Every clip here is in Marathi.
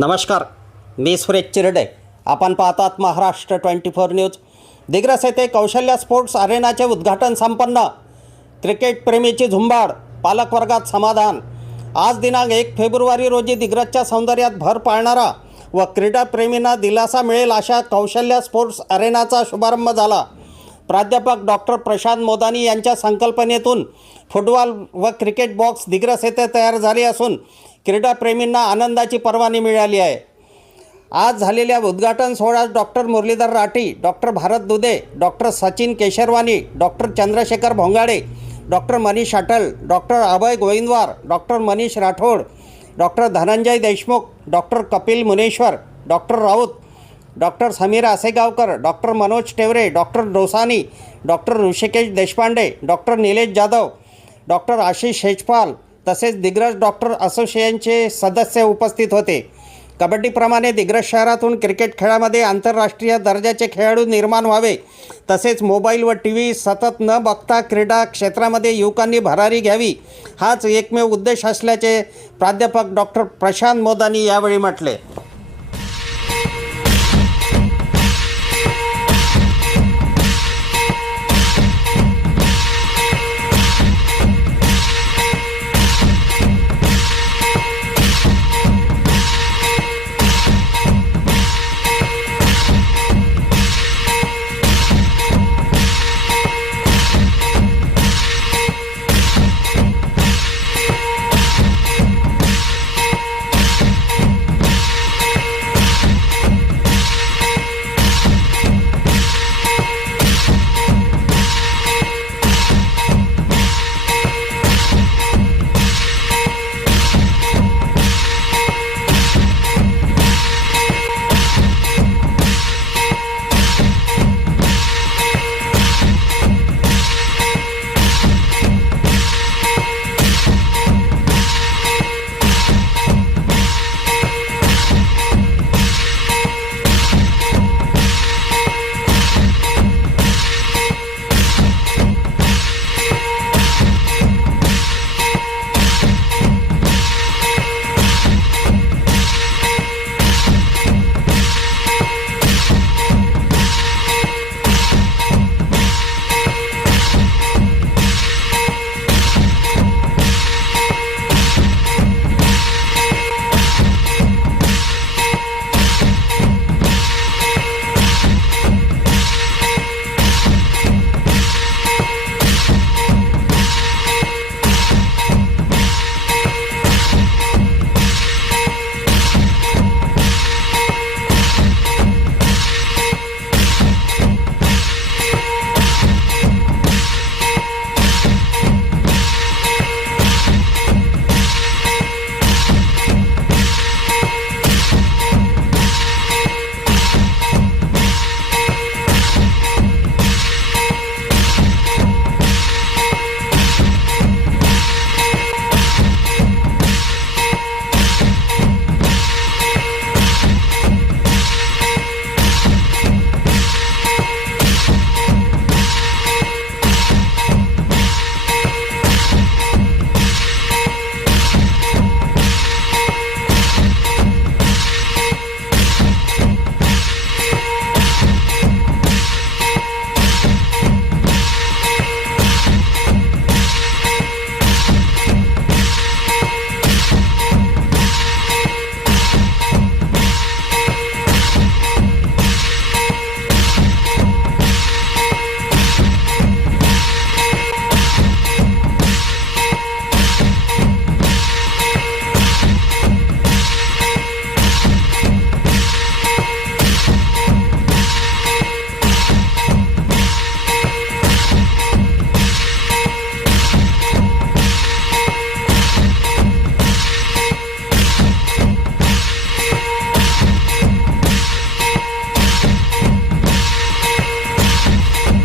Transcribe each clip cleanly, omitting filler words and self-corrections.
नमस्कार, मी सुरेश चिरडे. आपण पाहतात महाराष्ट्र 24 न्यूज. दिग्रस येथे कौशल्य स्पोर्ट्स अरेनाचे उद्घाटन संपन्न. क्रिकेटप्रेमीची झुंबड, पालकवर्गात समाधान. आज दिनांक 1 फेब्रुवारी रोजी दिग्रसच्या सौंदर्यात भर पाडणारा व क्रीडाप्रेमींना दिलासा मिळेल अशा कौशल्य स्पोर्ट्स अरेनाचा शुभारंभ झाला. प्राध्यापक डॉक्टर प्रशांत मोदानी यांच्या संकल्पनेतून फुटबॉल व क्रिकेट बॉक्स दिग्रस येथे तयार झाले असून क्रीडाप्रेमींना आनंदाची पर्वणी मिळाली आहे. आज झालेल्या उद्घाटन सोहळ्यात doctor Muralidhar Rathi, doctor Bharat Dudhe, doctor Sachin Kesharwani, doctor Chandrashekhar Bhongade, doctor Manish Atal, doctor Abhay Govindwar, doctor Manish Rathod, doctor Dhananjay Deshmukh, doctor Kapil Muneshwar, doctor Raut, doctor Sameer Asegaonkar, doctor Manoj Tevare, doctor Dosani, doctor Hrishikesh Deshpande, doctor Nilesh Jadhav, doctor Ashish Shejpal तसेच दिग्रस डॉक्टर असोसिएशनचे सदस्य उपस्थित होते. कबड्डीप्रमाणे दिग्रस शहरातून क्रिकेट खेळामध्ये आंतरराष्ट्रीय दर्जाचे खेळाडू निर्माण व्हावे तसेच मोबाईल व टी व्ही सतत न बघता क्रीडा क्षेत्रामध्ये युवकांनी भरारी घ्यावी हाच एकमेव उद्देश असल्याचे प्राध्यापक डॉक्टर प्रशांत मोदानी यावेळी म्हटले.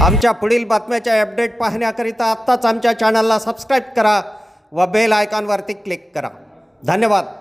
आमच्या पुढील बातम्याच्या अपडेट पाहण्याकरिता आत्ताच आमच्या चॅनलला सबस्क्राईब करा व बेल आयकॉनवरती क्लिक करा. धन्यवाद.